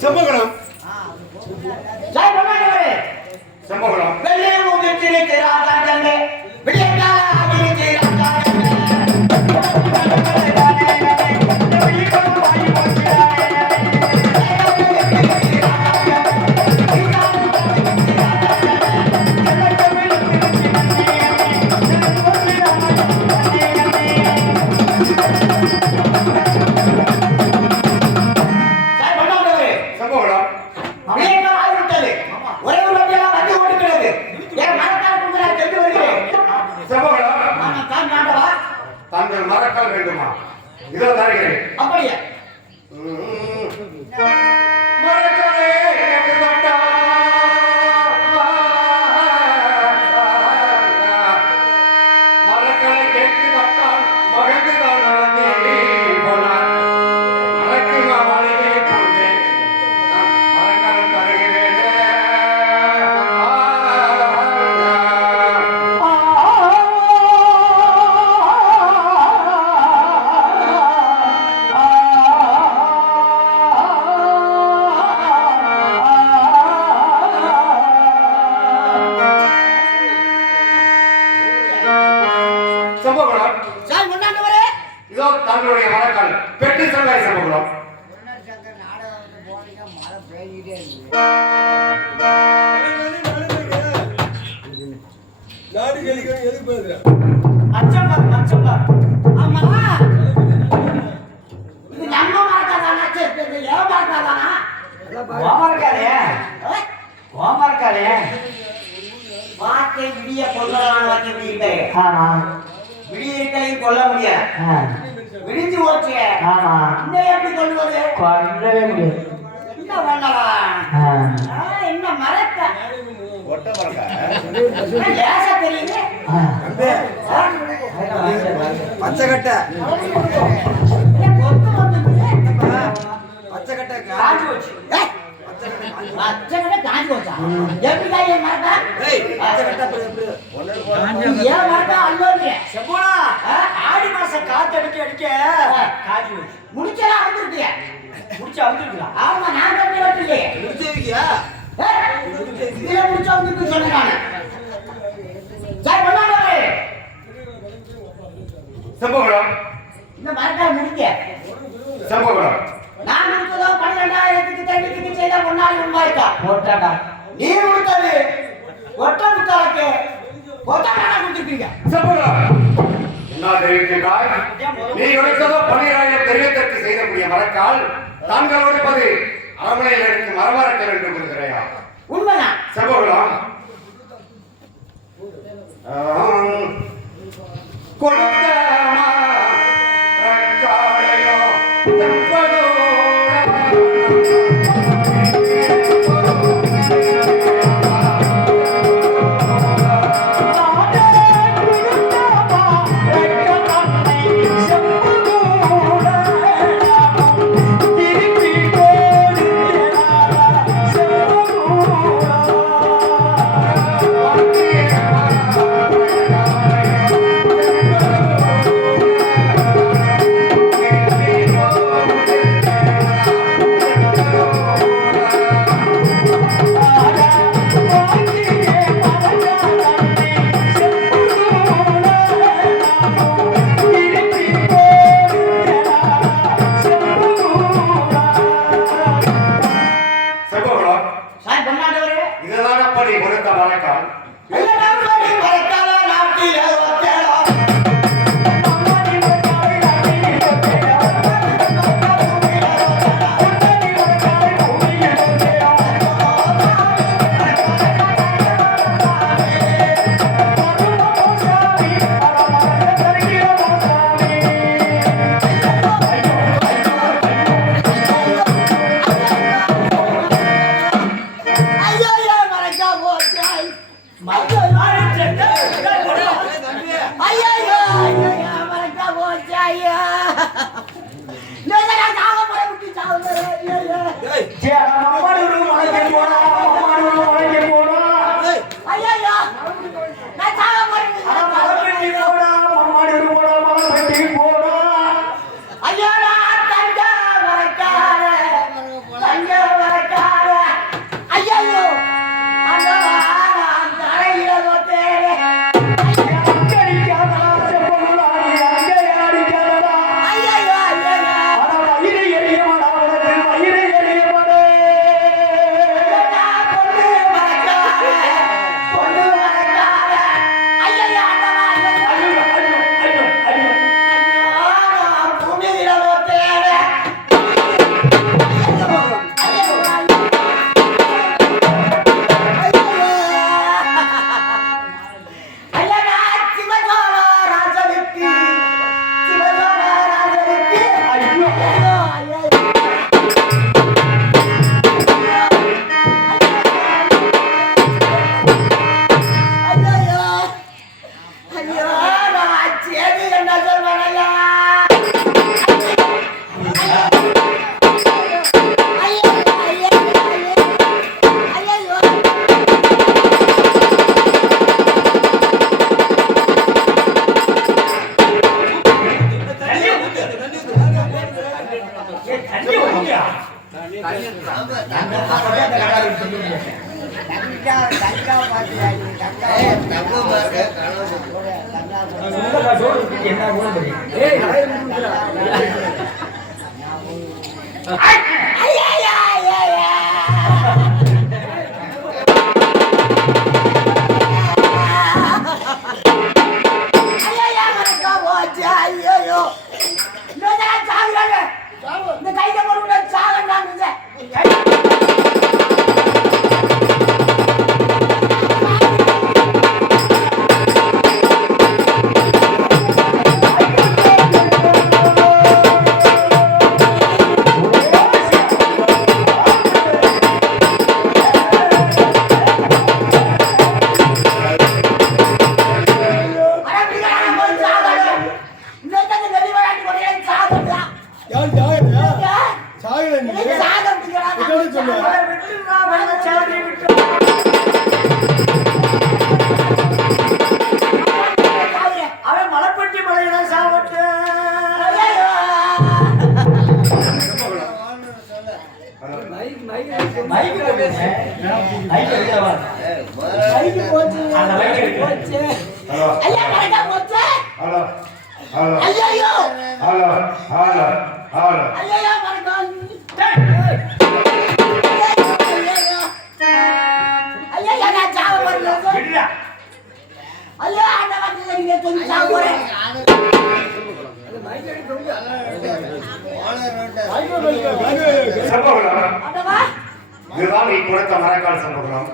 செம்பகலம் Joy பண்ணாதவரே செம்பகலம் வெள்ளை உதிர்த்திரை திராதாண்டே விடியக்கா விடியக்கா தாங்கள் மறக்கால் வேண்டுமா? இதோ தருகிறேன். அப்படியே மறக்காலே எனக்கு தொட்டா மறக்காலே கேட்டு தொட்டான் மகிழ்ந்து தான் நடந்தே போனான். மறக்குமா மாளிகை போனே நான் மறக்கால் தருகிறேன். இதோ தங்களுடைய மரக்கால் பெட்டி சொல்லாய் சம்பளம் நாடு கழிக்கணும் எதுக்கு போகுது அச்சம்பா ஆமா இது நம்ம மார்க்காதானா சரி ஏ மார்க்காதானா ஓமர்காலே வாக்கை விடிய கொல்லலாம் வாக்கை விடியிட்டே ஆமா விடிய இருக்கலையும் கொல்ல முடியாது விடிஞ்சு போச்சு ஆமா இன்னும் எப்படி கொள்வது கொல்லவே முடியாது என்ன பண்ணலாம் என்ன மறக்க ஒட்ட மரக்கா லேசா தெரியுது பச்சைக்கட்டை காஞ்சி போச்சு பச்சைக்கட்டை காஞ்சி போச்சா எப்படி காய் மறக்கா ஏன் மறக்கா அல்லோங்க செப்போனா ஆடி மாசம் காத்து அடிக்க காஞ்சி போச்சு முடிச்சலாம் அழுதுருக்கிய முடிச்சு அவுத்துக்கலாம் ஆமா நான் கட்டி வரலையே முடிச்சிருக்கியா இதுல முடிச்சா வந்து சொன்னாங்க சார் பண்ணாதே செம்பகலம் இந்த மறக்கா முடிக்க செம்பகலம் நான் கொடுத்ததோ 12,000க்கு தண்ணிக்கு செய்த முன்னாள் உண்மைக்கா போட்டாடா நீ கொடுத்தது ஒட்ட முத்தாளுக்கு கொட்டாடா கொடுத்துருக்கீங்க செம்பகலம் என்ன தெரிவிக்கிறாய்? நீ உழைத்ததோ 12,000 தெரியத்திற்கு செய்யக்கூடிய மரக்கால் தாங்கள் உழைப்பது அரமனையில் இருக்கு மரமரக்கல் என்று கூறுகிறாயா? உண்மைதான் செம்பகலம் கொடுத்த மரக்காலையோ செம்பகலம் ஏய், தண்ணி ஊத்தியா? சும்மா சோறு ஊத்திட்டு என்ன ஊழல் பண்ணி? ஏய், அவன் மலைப்பட்டி மலையெல்லாம் சாப்பிட்டு இதுதான் நீ கொடுத்த மரக்கால் சம்பவம்.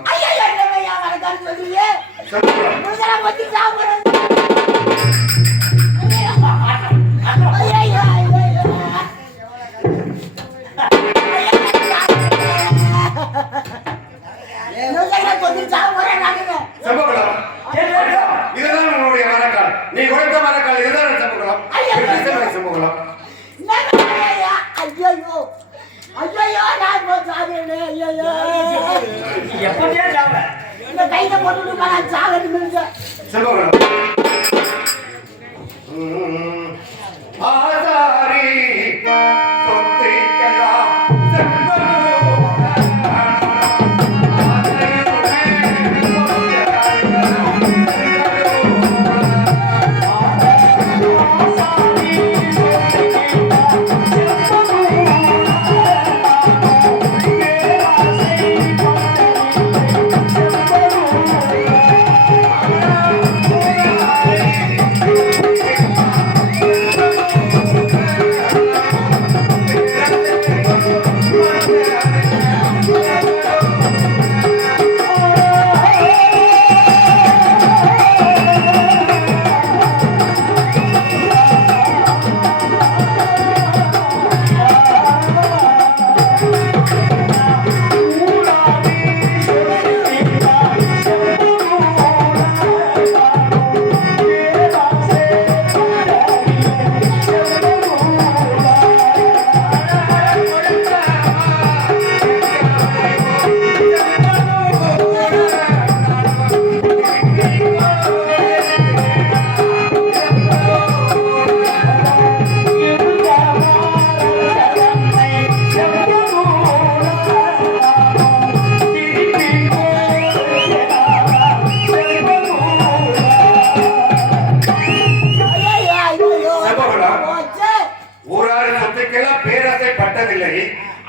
இதுதான் உன்னுடைய மரக்கால். நீ கொடுத்த மரக்கால் இதுதான் சம்பவம். சம்பவம் எப்படியே சாவ இந்த கையில போட்டு சாகட்டு சம்பவம் ஆசாரி சொத்திக்கலாம்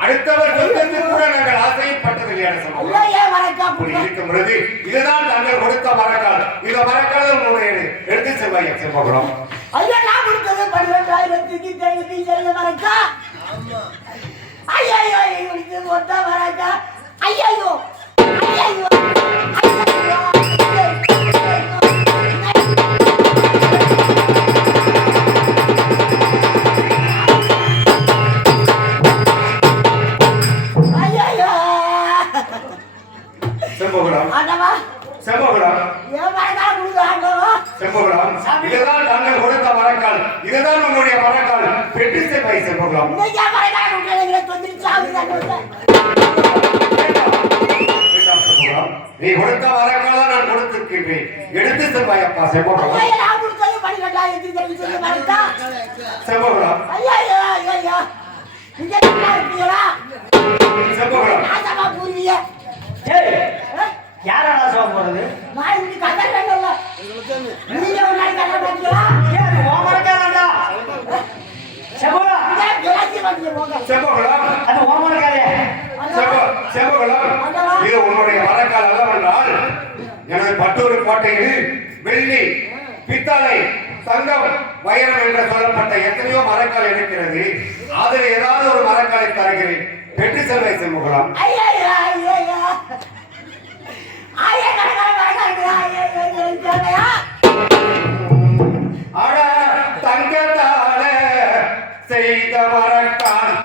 அடுத்தவர் சொந்தத்தில் கூட நாங்கள் ஆசைப்பட்டதில்லை. இருக்கும் பொழுது இதுதான் நாங்கள் கொடுத்த மரக்கால். இந்த மரக்கால் உன்னுடைய எடுத்து செவ்வாய் செல்வகுணம். ஐயா நான் கொடுத்தது 12,000 மரக்கா. ஐயா இவனுக்கு மொத்த மரக்கா. ஐயோ ஐயோ இதுதான் நாங்கள் கொடுத்த மரக்கால். இதுதான் உன்னுடைய மரக்கால். பெற்று செவ்வாய் செல்வகுணம். நீ கொடுத்த மரக்கால நான் கொடுத்திருக்கின்றேன். எடுத்து செல்வாய் அப்பா செல்வகுணம். செல்வகுணம் மாட்டீங்க போங்க. செம்பகுளம் அது ஓமனக்காரே. செம்பகுளம் இது உன்னுடைய மரக்கால் அல்லவென்றால் எனது பட்டூர் கோட்டையில் வெள்ளி, பித்தளை, தங்கம், வைரம் என்று சொல்லப்பட்ட எத்தனையோ மரக்கால் இருக்கிறது. அதில் ஏதாவது ஒரு மரக்காலை தருகிறேன், பெற்று செல்வை செம்பகுளம். ஐயா ஐயா ஐயா ஐயா ஐயா கணக்கான மரக்கால் ஐயா ஐயா அட தங்கத்தால செய்த மரக்கால்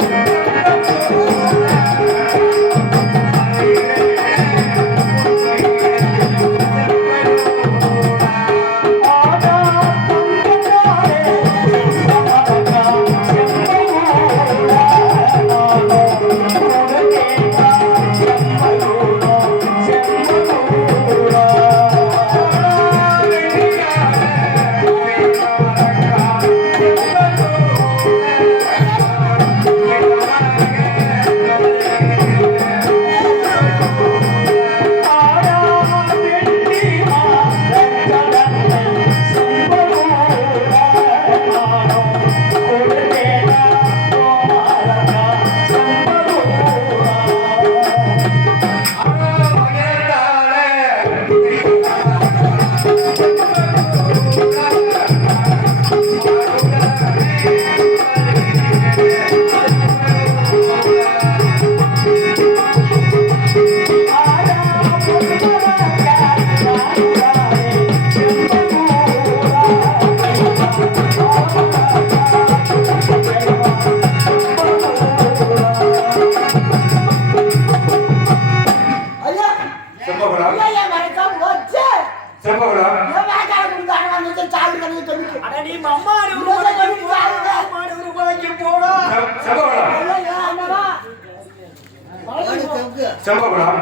செம்பகுளம்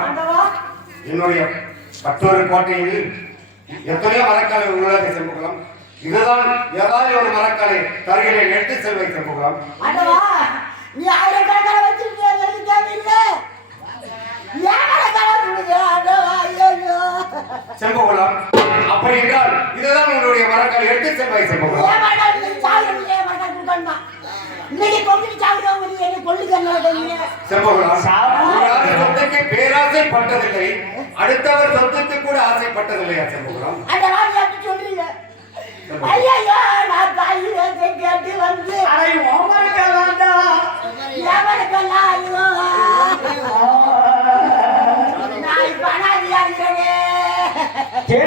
என்னுடைய பட்டோரு கோட்டையில் எத்தனையோ மரக்காலை உள்ளது செம்பகுளம். இதுதான் ஏதாவது ஒரு மரக்காலை தருகிறேன், எடுத்து செல்வை செம்பகுளம். நீ ஆயிரக்கணக்கான செம்பகுளம் அப்படி என்றால் இதுதான் உன்னுடைய மரக்காலை, எடுத்து செல்வை செம்பகுளம். செம்பகுளம் சொத்துக்கு பேராசைப்பட்டதில்லை, அடுத்தவர் சொத்துக்கு கூட ஆசைப்பட்டதில்லையா செம்பகுளம்? சொல்றீங்க ஐயா நான் தாய் கேட்டு வந்து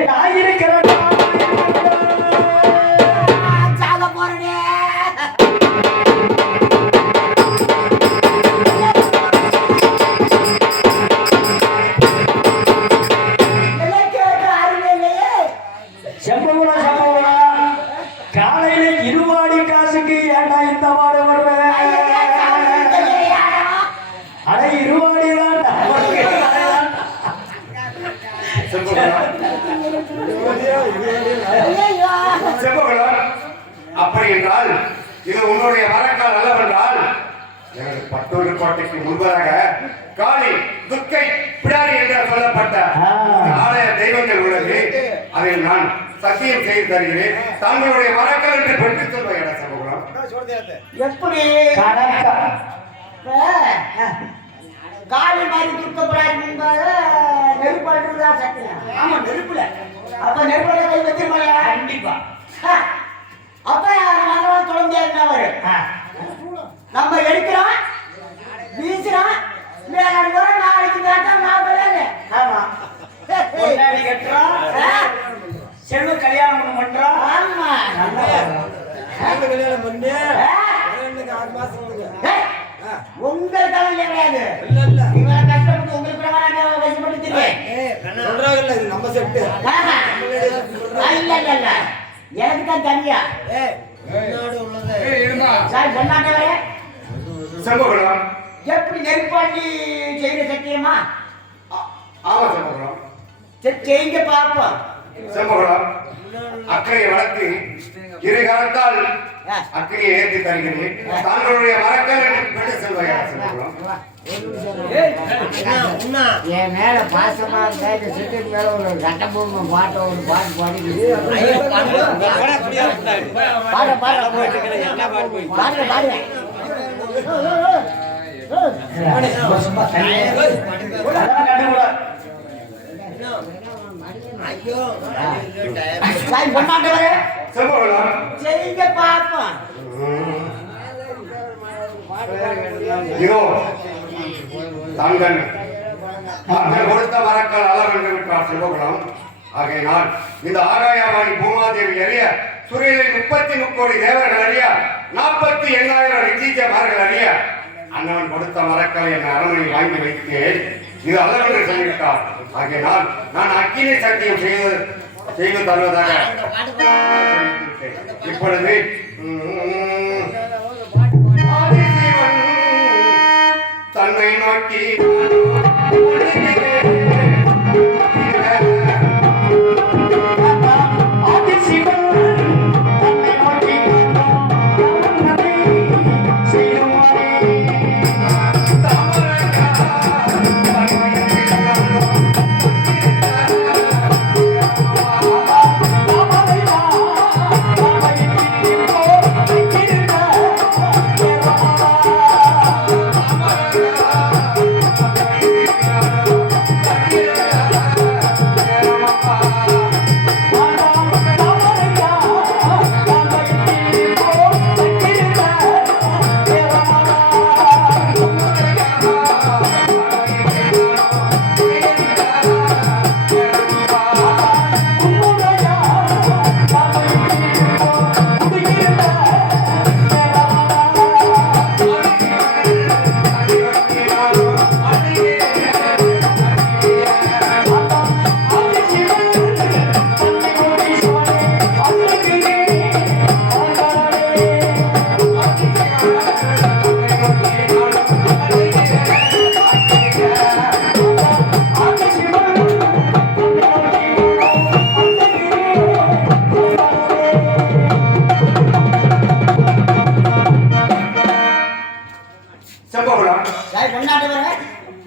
நான் இருக்கிறேன் சாக போறேன். காலையில இருவாடி காசுக்கு ஏண்டா இந்த மாடு வருவேன்? அட இருவாடி தான் செம்பகுளம் அப்படி என்றால் இது உன்னுடைய மரக்கால் அல்லவென்றால் எனது பட்டூர் கோட்டைக்கு முன்பதாக காளி, துர்க்கை, பிடாரி என்று சொல்லப்பட்ட ஆலய தெய்வங்கள் உள்ளது. அதில் நான் சத்தியம் செய்து தருகிறேன், தங்களுடைய மரக்கால் என்று பெற்றுச் செல்வாய் செம்பகுளம். எப்படி காலி மாதிரி தூக்கப்படாது நெருப்பாடுறதா சத்தியம். ஆமா நெருப்புல அப்ப நெருப்புல கை வச்சிருப்பாங்க கண்டிப்பா. அப்ப மகன் சொல்ல முடியாது. நம்ம எடுக்கிறோம், வீசுறோம், நாளைக்கு கேட்டோம் நான் ஆமா செல்வ கல்யாணம் பண்றோம். ஆமா கல்யாணம் பண்ணி 6 மாசம் உங்களுக்கு கிடையாது. கஷ்டப்பட்டு உங்களுக்கு கஷ்டப்பட்டு சொல்றாங்கல்ல, இது நம்ம செட்டு. இல்ல இல்ல இல்ல எனக்கு தான் தனியா செம்பகுளம் எப்படி நெருப்பாண்டி செய்த சத்தியமா? ஆமா செம்பகுளம். செய்யுங்க பாப்போம். செம்பகுளம் அக்கறையை வளர்த்து இரு காலத்தால் அக்கறையை ஏற்றி தருகிறேன், தங்களுடைய மரக்கால் பெற்று செல்வாயா செம்பகுளம். என் மேல பாசமா இருந்தா சிட்டுக்கு மேல ஒரு கட்டபூர்வ பாட்டை ஒரு பாட்டு பாடி பாடு பாடு பாடு பாடு சும்மா தனியா. அதெல்லாம் கண்டுக்கூடாது. சாய் பொண்ணாண்டவரே செம்பகலம் செய்யுங்க பாப்போம். இதோ தங்கள் தாங்கள் கொடுத்த மரக்கால் அளவென்று விட்டார் செம்பகுலம். ஆகையினால் இந்த ஆகாயவாணி பூமாதேவி அறிய சூரியனை 33 கோடி தேவர்கள் அறிய 48,000 ரிஜிஜமார்கள் அறிய அண்ணன் கொடுத்த மரக்கால் என் அரண்மனை வாங்கி வைத்தேன். இது அளவென்று சொல்லிவிட்டார். ஆகையினால் நான் அக்கினி சத்தியம் செய்து தருவதாக இப்பொழுது ஆதிசிவன் தன்னை நோக்கி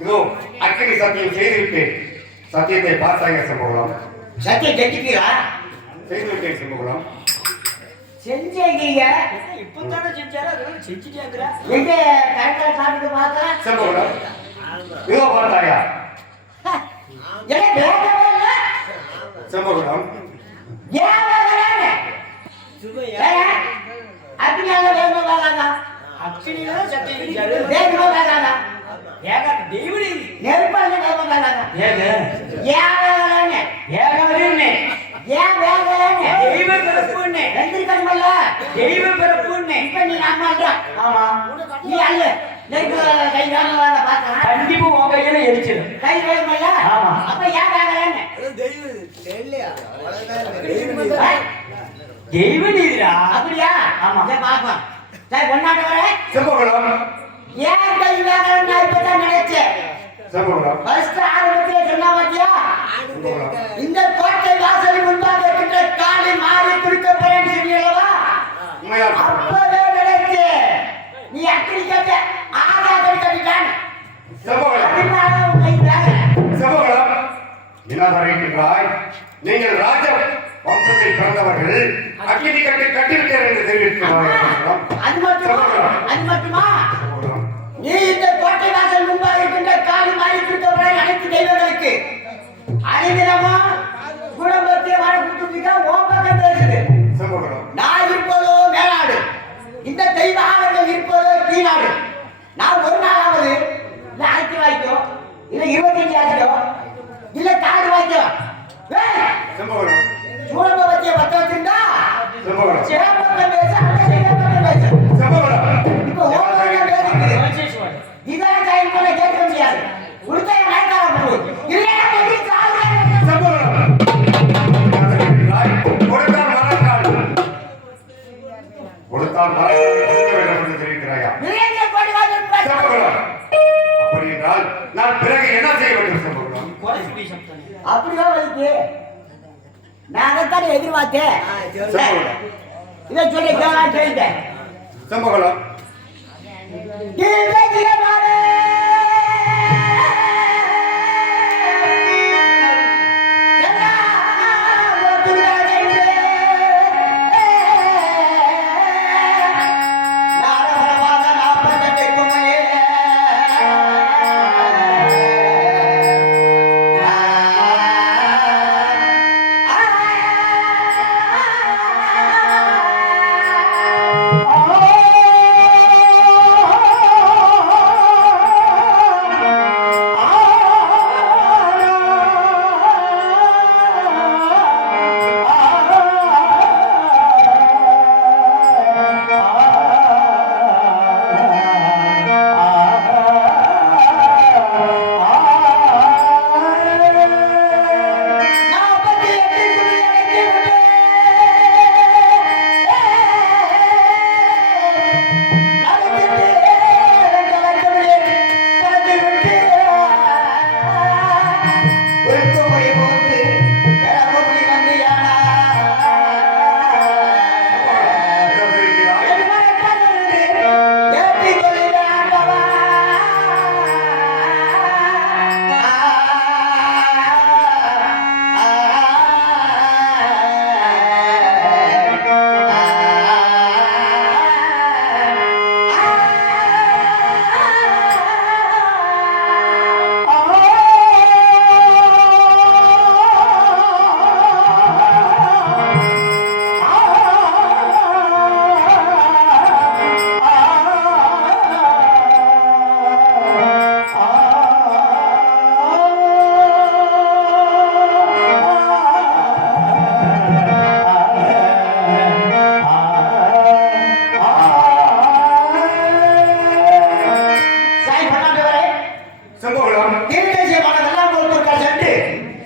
இதோ அக்கினி சத்தியம் செய்துவிட்டேன். சத்தியத்தை பார்த்தாங்க செம்பகுலம். சத்தியம் செஞ்சுட்டீங்களா? செய்துவிட்டேன் செம்பகுலம். செஞ்சீங்க இப்பதானே செஞ்சாரு, அதனால செஞ்சுட்டேங்கிற. எங்க கரெக்டா காட்டுக்கு பார்க்க செம்பகுலம் இதோ பார்த்தாயா? எனக்கு வேகவே இல்லை. செம்பகுலம் ஏன் வேகவே? அக்னியால வேகமா வேகாதா? அக்னியால சத்தியம் செஞ்சாரு வேகமா வேகாதா? ஏகாத தெய்வடி நெருப்பால வேகமா வேகாதா? ஏக ஏன் வேகலன்னு ஏகவரின்னு ஏன் வேகலன்னு தெய்வ பிறப்புன்னு எந்திரிக்கணும்ல. தெய்வ பிறப்புன்னு இப்ப நீ நம்மள்ற. ஆமா நீ அல்ல நெருப்பு கை வேகமா பார்த்தா கண்டிப்பா உன் கையில எரிச்சிடும். கை வேகமல்ல. ஆமா அப்ப ஏன் வேகலன்னு தெய்வ நீதிரா. அப்படியா? ஆமா பாப்பா. சரி பொண்ணாட்ட வர செம்பகுலம் ஏன் கை வேகலன்னு நான் இப்பதான் நினைச்சேன். செம்பகுலம் ஃபர்ஸ்ட் ஆரம்பத்திலே சொன்னா பாத்தியா? இந்த கோட்டை வாசலில் முன்பாக இருக்கின்ற காளி மாறி துடிக்க போறேன்னு சொன்னீங்களா? உண்மையா அப்பவே நினைச்சேன் நீ அக்கடி கேட்ட ஆகா கட்டிட்டான். செம்பகுலம் அதனால உன் கை வேகல. செம்பகுலம் என்ன சொல்கின்றாய்? நீங்கள் ராஜ வம்சத்தில் பிறந்தவர்கள் அக்கினி கட்டிவிட்டார் என்று தெரிவிக்கிறார்கள். அது மட்டுமா? நீ இந்த கோட்டை வாசல் முன்பாக இருக்கின்ற காளி மாறி துடிக்க போறேன் அனைத்து தெய்வங்களுக்கு அனைதினமா குடும்பத்தை வாழ கொடுத்துருக்கா ஓ பக்கம் பேசுது. செம்பகுலம் நான் இருப்பதோ மேலாடு, இந்த தெய்வ ஆளுநர்கள் இருப்பதோ கீழாடு. நான் ஒரு நாளாவது இல்ல 5 வாய்க்கும் இல்ல 25 ஆச்சும் இல்ல தாடு வாய்க்கும் செம்பகுலம் சூழம்ப வச்சிய பத்த வச்சிருந்தா செம்பகுலம் சேப்பக்கம் பேச அந்த பேச செம்பகுலம் இப்போ ஓவரம் பேசுது. இதான் டைம் பண்ண கேட்க முடியாது. உடுத்த நாய்க்கார போடு இல்லைன்னா போய் கால் செம்பகுலம் கொடுத்தால் மரக்கால் கொடுத்தால் மரக்கால் கொடுக்க வேண்டும் என்று தெரிவிக்கிறாயா? நிறைய கோடி வாசல் செம்பகுலம் அப்படி என்றால் நான் பிறகு என்ன செய்ய வேண்டும்? செம்பகுலம் அப்படியா வைக்கு நான் அதைத்தானே எதிர்பார்த்தேன். செம்பகுலம் இதை சொல்லி கேளான்னு சொல்லிட்டேன். செம்பகுலம் செம்பகுளம் தீர்க்கதரிசியமான வெள்ளாங்கோட்டூர் சென்று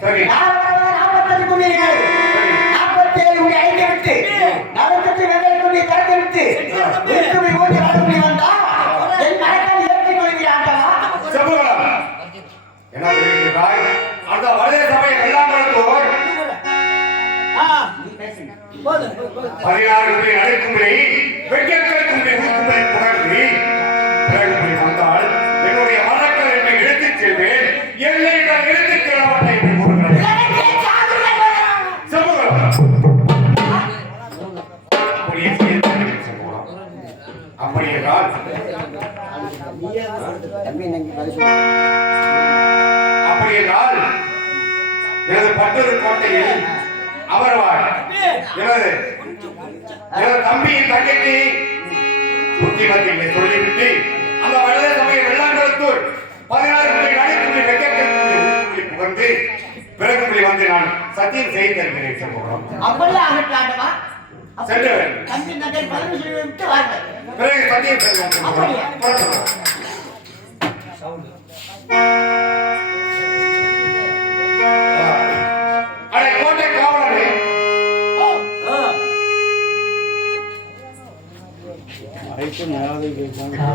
சரி 48 கும்பிடுங்கள் 47 உடைய ஐந்து விட்டு 48 வெள்ளை கும்பி திறந்து விட்டு கும்பி ஓடி வரக்கும்பி வந்தா என் மரக்கால் ஏற்றிக் கொள்கிறாண்டவா செம்பகுளம் என்ன சொல்லியிருக்கிறாய் அந்த வலது சபை வெள்ளாங்கலத்தோர் நீ பேசுங்க 16 குடி நடுக்கும்படி வெட்கக்கல் கும்பி உருக்கும்படி புகழ்ந்து பிறகும்படி வந்தால் என்னுடைய மரக்கல் என்னை எடுத்துச் செல்வேன் என்னை நான் எடுத்துச் செல்ல மாட்டேன் என்று கூறுகிறேன் செம்பகுளம் அப்படியே செய்திருக்கிறேன் செம்பகுளம். அப்படி என்றால் அப்படி என்றால் எனது பட்டூர் கோட்டையில் அமர்வார் எனது தம்பியின் தங்கைக்கு புத்திமதிகளை சொல்லிவிட்டு அந்த வலது சமய வெள்ளாங்கலத்தூர் 16 மணி நடைக்கும்படி வெக்கக்கல் புகழ்ந்து பிறகும்படி வந்து நான் சத்தியம் செய்து தருகிறேன் செம்பகுளம். அப்படியே ஆகட்டாண்டவா சென்று தம்பி நகை 15 விட்டு வாங்க பிறகு சத்தியம் செய்வோம் செம்பகுளம். புறப்படுவோம். அடே கோட்டை காவலரே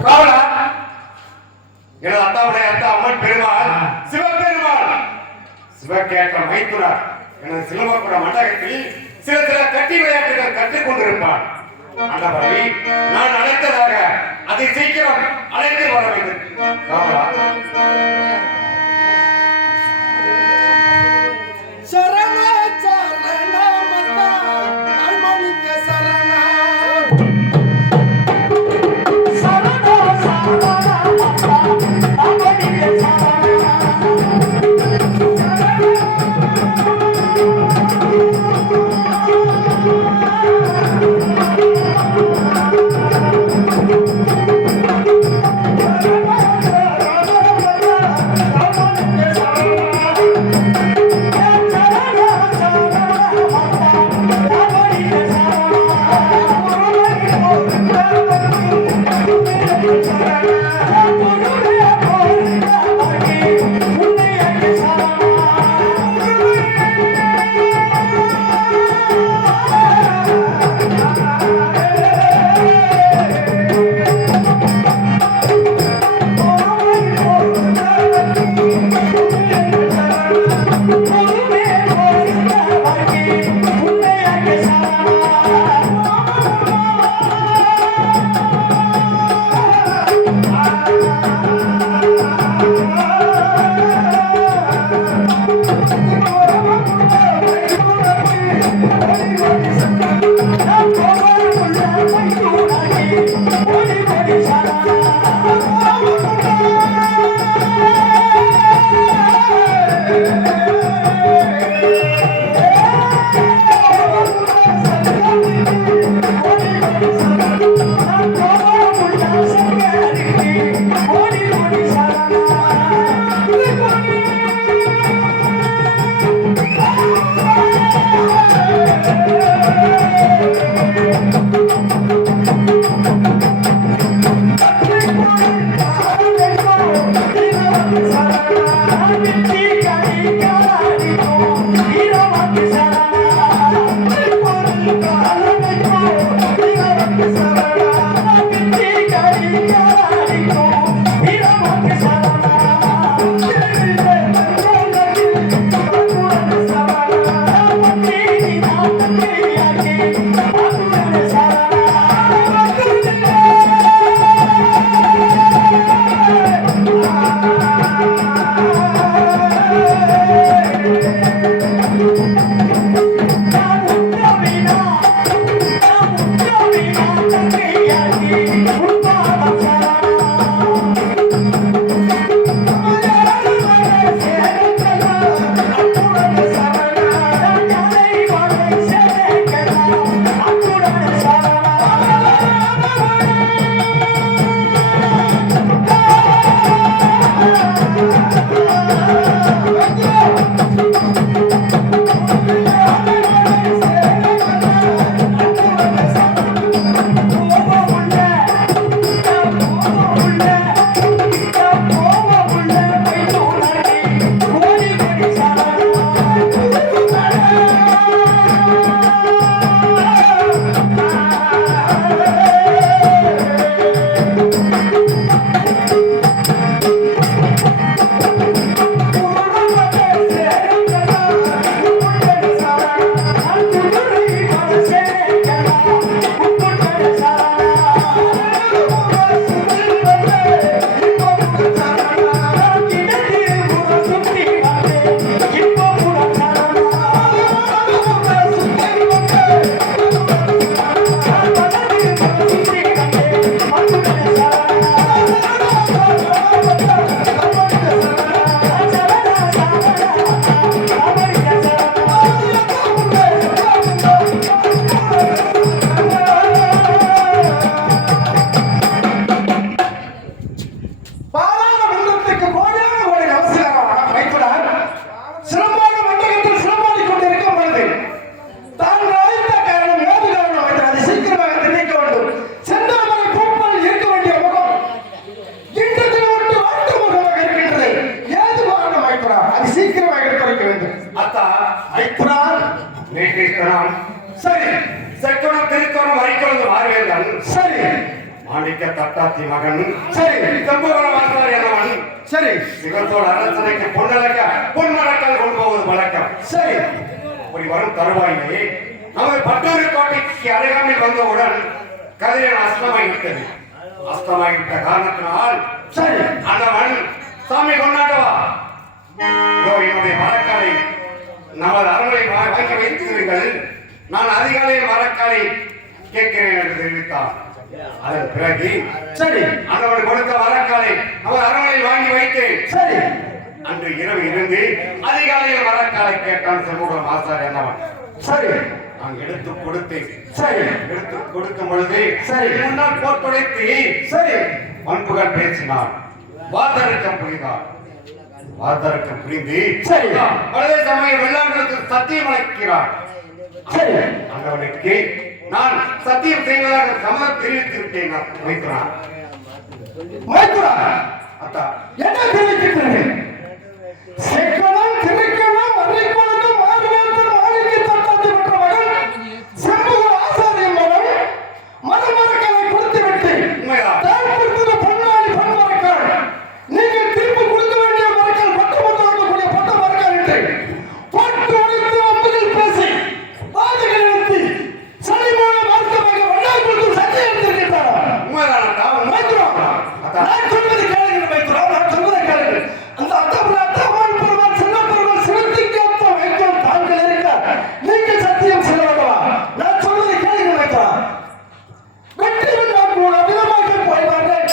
காவலா எனது அத்தாவுடைய அத்தா அம்மன் பெருமாள் சிவபெருமாள் சிவகேற்ற மைத்துனர் எனது சிலம்பக்குட மண்டகத்தில் சில கட்டி விளையாட்டுகள் கற்றுக் கொண்டிருப்பான் ஆண்டவரை நான் அழைத்ததாக அதை சீக்கிரம் அழைத்து வர வேண்டும் காவலா சரண சரண மத்தா அல்மணிக்க சரண Thank you. பாராள மன்றத்துக்கு கோடான கோடி நமஸ்காரம் வைத்துள்ளார். சிலம்பான மண்டபத்தில் சிலம்பாடிக் கொண்டிருக்கும் பொழுது தான் அழைத்த காரணம் ஏது காரணம் என்று அதை சீக்கிரமாக தெரிவிக்க வேண்டும். செந்தாமரை பூப்பால் இருக்க வேண்டிய முகம் இன்று தினம் விட்டு வாட்டு முகமாக இருக்கின்றது. ஏது காரணம் வைத்துள்ளார், அது சீக்கிரமாக எடுத்துரைக்க வேண்டும். அத்தா வைத்துள்ளார். நேற்றிருக்கிறான் சரி செக்கணும் திருக்கணும் வரைக்கொழுந்து மாறுவேந்தன் சரி மாணிக்க தட்டாத்தி மகன் சரி செம்புவன வாசவர் எனவன் சரி சிவத்தோடு அரசனைக்கு பொன்னலக்க பொன்மரக்கால் கொண்டு போவது வழக்கம். சரி அப்படி வரும் தருவாயிலே நமது பட்டூர் கோட்டைக்கு அருகாமையில் வந்தவுடன் கதிரன் அஸ்தமாகிவிட்டது. அஸ்தமாகிவிட்ட காரணத்தினால் சரி அந்தவன் சாமி கொண்டாட்டவா இதோ என்னுடைய மரக்காலை நமது அரண்மனை வாங்கி வைத்திருங்கள், நான் அதிகாலையில் மரக்காலை கேட்கிறேன் என்று தெரிவித்தான். அதன் பிறகு சரி அந்தவன் கொடுத்த மரக்காலை நமது அரண்மனையில் வாங்கி வைத்தேன். சரி அன்று இரவு இருந்து அதிகாலையில் மரக்காலை கேட்டான் செம்புகம் ஆசார் என்னவன். சரி நான் எடுத்து கொடுத்தேன். சரி எடுத்து கொடுக்கும் பொழுது சரி. முன்னால் போட்டுடைத்து சரி பண்புகள் பேசினார். வாதருக்கம் புரிந்தார். வாதருக்கம் புரிந்து சரி. பழைய சமயம் வெள்ளாங்களுக்கு சத்தியம் அளிக்கிறார். சரி அந்தவனுக்கு நான் சத்தியம் செய்வதாக சம்மதம் தெரிவித்திருக்கேன். வைக்கிறான் மைத்துரா அத்தா என்ன தெரிவிக்கின்றீர்கள்? செக்கனம் திருக்கணம் அரைக்கணம் ஆறுவேந்தர் மாளிகை தட்டாத்தி பெற்ற மகன் செம்புகர் ஆசாரியின் மகன் மரமரக்காலை கொடுத்து விட்டு உண்மைதான். தான் கொடுத்தது பொன்னாடி பொன்மரக்கால், நீங்கள் திருப்பி கொடுக்க வேண்டிய மரக்கால் பட்டு கூடிய பட்ட மரக்கால் என்று பட்டு உடைத்து அம்புகள் பேசி வாதிகள் நிறுத்தி சனிமான மார்க்கமாக வண்ணாய் கொடுத்து சத்தியம் எடுத்திருக்கிறார். உண்மைதான் அத்தா மைத்துரா அத்தா நான் சொல்வதை கேளுங்கள் மைத்துரா, நான் சொல்வதை கேளுங்கள். அந்த அத்தமான் பெருமான் சின்ன பெருமான் சிவத்துக்கு அத்த வைக்கும் தாங்கள் இருக்க நீங்கள் சத்தியம் செய்ய வேண்டுமா? நான் சொல்வதை கேளுங்கள் மைத்துரா. வெற்றி வென்றால் கூட விதமாக போய்வார்கள்.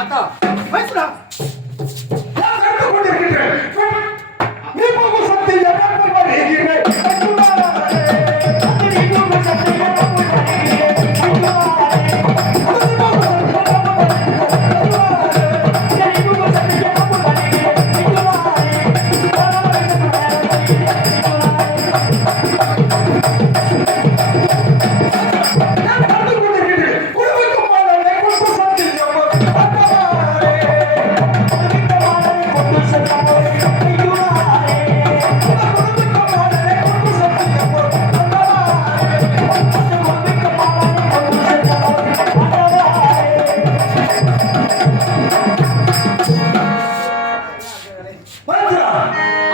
அத்தா மைத்துரா நான் கண்டு கொண்டிருக்கிறேன். நீ போகும் சக்தி எனக்கு வருகிறேன். நான் கண்டு கொண்டிருக்கிறேன். குழுவுக்கு மாலை கொடுத்து சக்தி மைத்துரா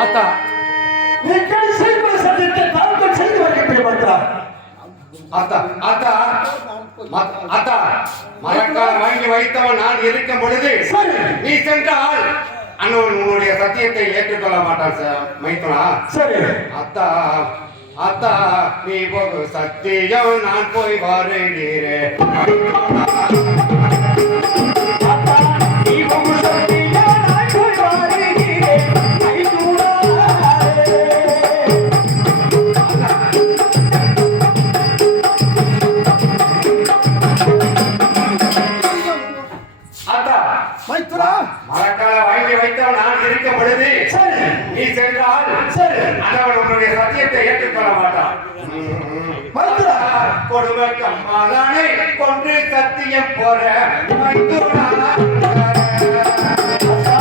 அத்தா நீ கடைசி சத்தியத்தை தாங்கள் செய்து வருகின்றேன் மைத்துரா. அத்தா அத்தா அத்தா மரக்கால் வாங்கி வைத்தவன் நான் இருக்கும் பொழுது சரி நீ சென்றால் அண்ணன் உன்னுடைய சத்தியத்தை ஏற்றுக்கொள்ள மாட்டான் சார் மைத்துனா. சரி அத்தா அத்தா நீ போகு சத்தியம் நான் போய் வருகிறேன். அத்தா மைத்துரா மரக்கால வாங்கி வைத்தவன் நான் இருக்கும் பொழுது சரி நீ சென்றால் சரி அண்ணன் உன்னுடைய சத்தியத்தை ஏற்றுக்கொள்ள மாட்டான். மைத்துரா கொடுமை கம்மாளானை கொன்று சத்தியம் போற மைத்துனா. மைத்துரா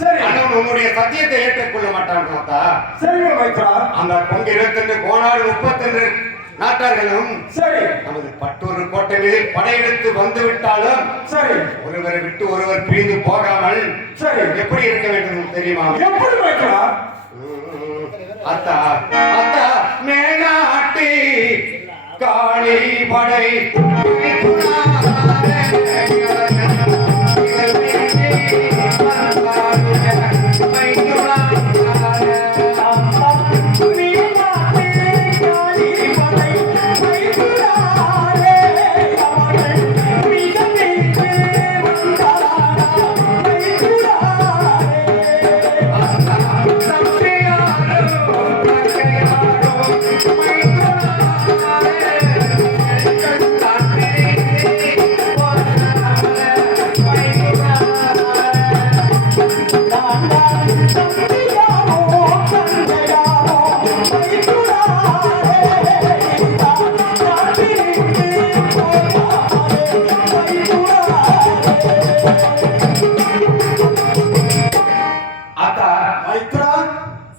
சரி. அண்ணன் உன்னுடைய சத்தியத்தை ஏற்றுக்கொள்ள மாட்டான் தாத்தா. சரிங்க மைத்ரா. அந்த கொங்கு 22 கோனாடு 32 நாட்டார்களும் சரி. நமது பட்டூர் கோட்டை மீது படையெடுத்து வந்து விட்டாலும் சரி. ஒருவரை விட்டு ஒருவர் பிரிந்து போகாமல் சரி. எப்படி இருக்க வேண்டும் தெரியுமா? எப்படி மைத்ரா? அத்தா அத்தா மேனாட்டி காளி படை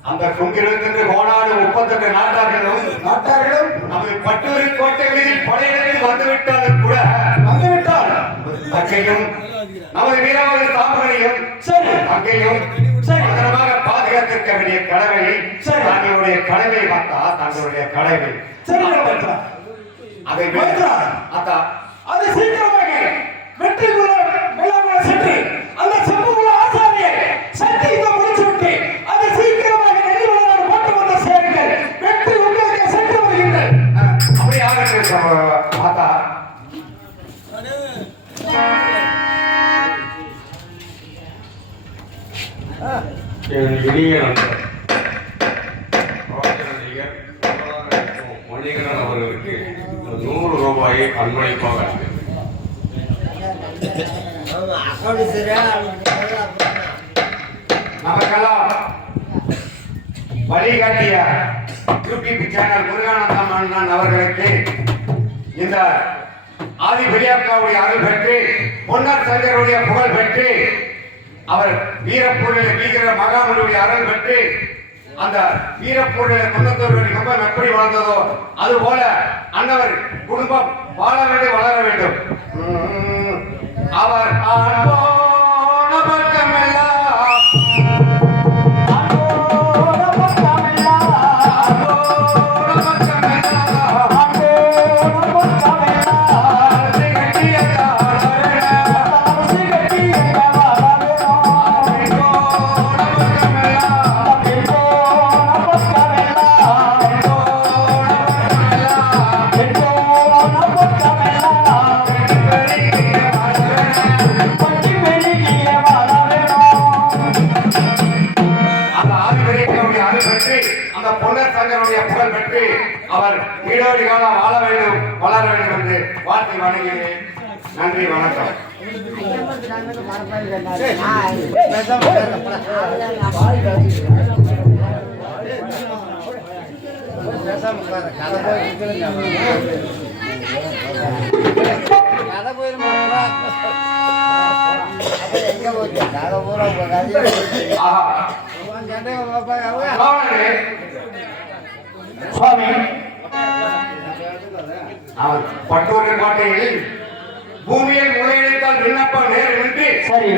அந்த கொங்கிருந்து கோனாடு 32 நாட்டார்களும் நமது பட்டூர் கோட்டை மீதில் படையெடுத்து வந்துவிட்டாலும் கூட தங்கையும் நமது வீரவாத தாமரையும் தங்கையும் பத்திரமாக பாதுகாத்திருக்க வேண்டிய கடமை தங்களுடைய கடமை பார்த்தா தங்களுடைய கடமை. அதை அத்தா அது சீக்கிரமாக வெற்றி மேலாக சென்று அந்த செம்புகுல ஆசாரியை சத்தியத்தை முடிச்சுவிட்டு அதை சீக்கிரமாக நெறிவளர் போட்டு வந்த சேருங்கள். வெற்றி உங்களுக்கு சென்று வருகின்றேன். அப்படி ஆகட்டும் மாதா. இனிய நண்பர் மணிகண்டன் அவர்களுக்கு 100 ரூபாயை அன்பளிப்பாக நமக்கெல்லாம் வழிகாட்டிய யூடியூப் சேனல் முருகானந்தம் அண்ணன் அவர்களுக்கு இந்த ஆதி பெரியாக்காவுடைய அருள் பெற்று பொன்னர் சங்கருடைய புகழ் பெற்று அவர் வீரப்பூரில் வீர மகாமனுடைய அருள் பெற்று அந்த வீரப்பூரில் குன்னத்தூர் கம்பம் எப்படி வளர்ந்ததோ அதுபோல அன்னவர் குடும்பம் வாழ வேண்டும் வளர வேண்டும். அவர் ஆண்போன பக்கமெல்லாம் புகழ் பெற்று அவர் நீடோடி காலம் வாழ வேண்டும் வளர வேண்டும் என்று வாழ்த்தி வணங்குகிறேன். நன்றி, வணக்கம். சுவாமி, அவர் பட்டூரின் கோட்டையில் பூமியில் முறையடித்தால் விண்ணப்பம் நேரின்றி சரி,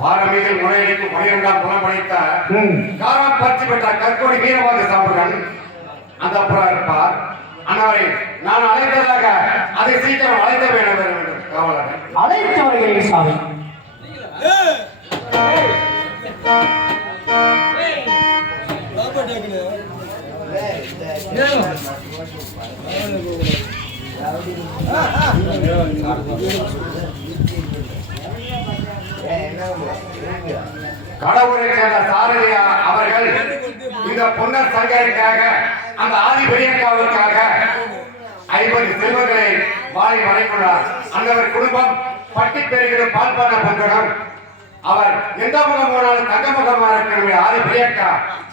பாரமீதில் முறையடிக்கும் 12ஆம் புலம் படைத்த காரணம் பற்றி பெற்ற கற்கொடி வீரவாத சாம்புடன் அந்த புறம் இருப்பார். அன்னவரை நான் அழைத்ததாக அதை சீக்கிரம் அழைத்த வேண்டும் என்று காவலர் அழைத்து வருகிறேன் சுவாமி. கடவுளை சேர்ந்த சாரதியா அவர்கள் இந்த பொன்னர் சங்கருக்காக அந்த ஆதி பெரியக்காவுக்காக 50 செல்வங்களை வாழை வரைக்குள்ளார். அந்தவர் குடும்பம் பட்டி பெருகிற பால்பான பந்தனம். அவர் எந்த முகம் போனாலும் தங்க முகமாக இருக்கிற ஆதி பெரியக்கா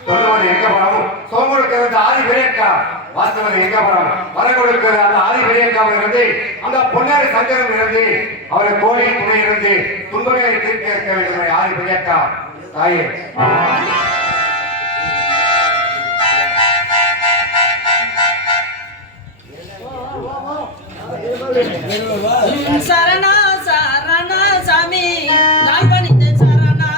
சொல்லுவது எங்க படம், சோமுழுக்கிறது ஆதி பெரியக்கா வாசுவது எங்க படம், வரகொடுக்கிறது அந்த ஆதி பெரியக்காவும் இருந்து அந்த பொன்னாரி சங்கரம் இருந்து அவரை கோயில் துணை இருந்து துன்பங்களை தீர்க்க இருக்க வேண்டும். ஆதி பெரியக்கா தாயே சரணா சரணா சாமி நான் பணிந்த சரணா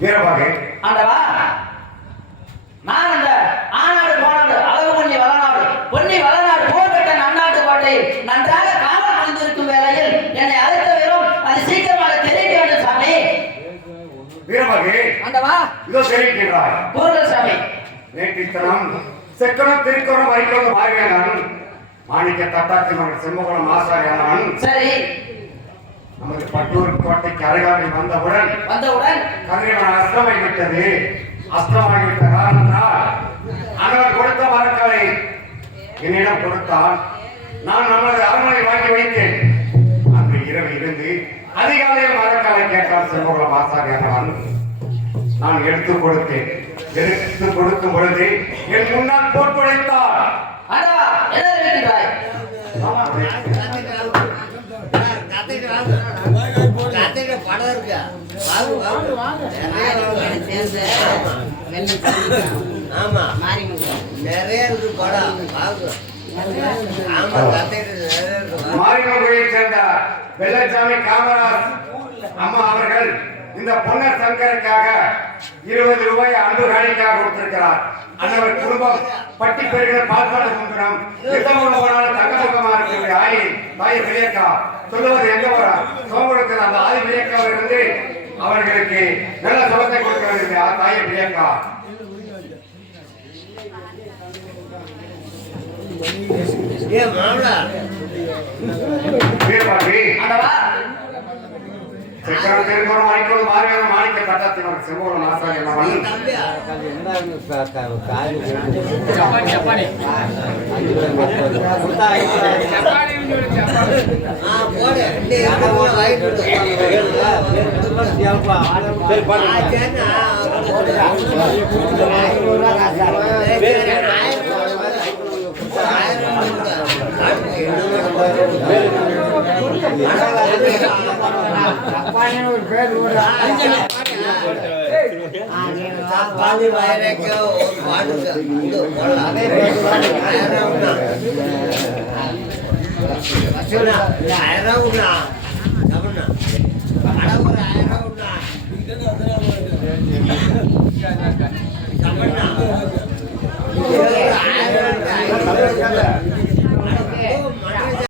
வீரபாகு ஆண்டவா நான் அந்த ஆனாடு போனாடு அளவு பொன்னி வளநாடு பொன்னி வளநாடு போர்பெற்ற நன்னாட்டு கோட்டை நன்றாக காவல் புரிந்திருக்கும் வேளையில் என்னை அழைத்த வெறும் அது சீக்கிரமாக தெரிவிக்க வேண்டும் சாமி. வீரபாகு ஆண்டவா இதோ தெரிவிக்கின்றாய். கூறுங்கள் சாமி. நேற்றித்தனம் செக்கனம் திருக்கோணம் வைக்கோடு மாறிவேன் மாணிக்க தட்டாத்தி மகன் செம்மகுளம் ஆசாரியானவன் சரி நமது பட்டூர் கோட்டைக்கு அருகாமையில் வந்தவுடன் கதிரவன் அஸ்தமாகிவிட்டது. அஸ்தமாகிவிட்ட காரணத்தால் அண்ணவர் கொடுத்த மரக்காலை என்னிடம் கொடுத்தான். நான் நமது அரண்மனை வாங்கி வைத்தேன். அன்று இரவு இருந்து அதிகாலையில் மரக்காலை கேட்டான் செம்மகுளம் ஆசாரியானவன். நான் எடுத்துக் கொடுத்தேன். எடுத்து கொடுக்கும் பொழுது என் முன்னால் போட்டுடைத்தார். ஆண்டவா என்ன இருக்கிறாய்? படம் இருக்கா ஆமா நிறைய இருக்கு படம் ஆமா மாரிமங்குடியை சேர்ந்த வெள்ளச்சாமி காமராஜ் அம்மா அவர்கள் இந்த பொன்னர் சங்கருக்காக 20 ரூபாய் அன்பு காணிக்காக கொடுத்திருக்கிறார். அன்னவர் குடும்பம் பட்டி பெருகிற பால்பாடு முந்திரம் எந்த ஊர்ல போனாலும் தங்கமுகமா இருக்கிற தாய் விளையக்கா சொல்லுவது எங்க போறா சோம்புக்கு அந்த ஆதி விளையக்காவை இருந்து அவர்களுக்கு நல்ல சுகத்தை கொடுக்க வேண்டிய தாயை விளையக்கா. திருமணம் வாய்க்கோடு மாறியான மாணிக்க தட்டத்தினர் செம்மகுளம் ஆசாரியன் தப்பான ஒரு பேர் கூட பாதி வயலுக்கு ஒரு பாட்டுக்கு இது போடலாம். ஆயிரம்